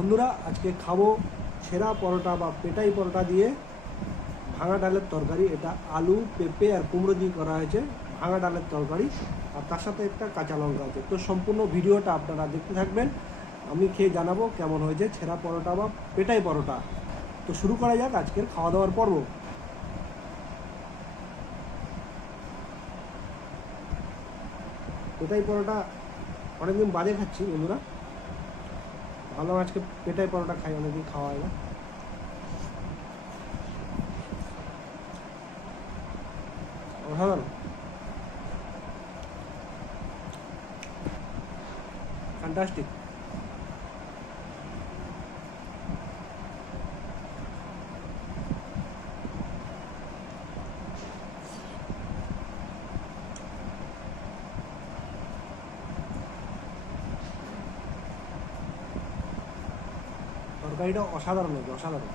বন্ধুরা আজকে খাবো ছেঁড়া পরোটা বা পেটাই পরোটা দিয়ে ভাঙা ডালের তরকারি। এটা আলু পেঁপে আর কুমড়ো দিয়ে করা হয়েছে ভাঙা ডালের তরকারি, আর তার সাথে একটা কাঁচা লঙ্কা আছে। তো সম্পূর্ণ ভিডিওটা আপনারা দেখতে থাকবেন, আমি খেয়ে জানাবো কেমন হয়েছে ছেঁড়া পরোটা বা পেটাই পরোটা। তো শুরু করা যাক আজকের খাওয়া দাওয়ার পর্ব। পেটাই পরোটা অনেকদিন বাদে খাচ্ছি বন্ধুরা, ভালো আজকে পেটাই পরোটা খাই, অনেকদিন খাওয়া হয় না। অসাধারণ, ফ্যান্টাস্টিক। তরকারিটা অসাধারণ হয়েছে, অসাধারণ।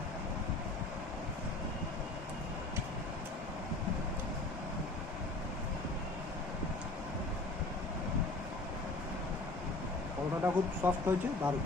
পরোটাটা খুব সফট হয়েছে, দারুণ।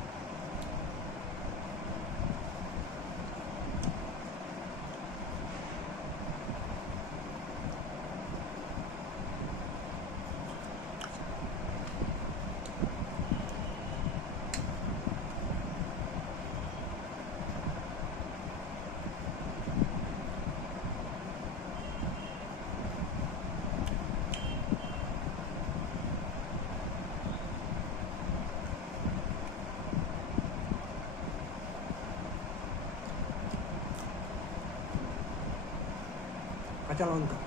কাঁচা লঙ্কা,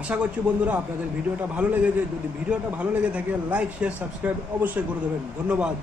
আশা করছি বন্ধুরা আপনাদের ভিডিওটা ভালো লেগেছে। যদি ভিডিওটা ভালো লেগে থাকে লাইক শেয়ার সাবস্ক্রাইব অবশ্যই করে দেবেন। ধন্যবাদ।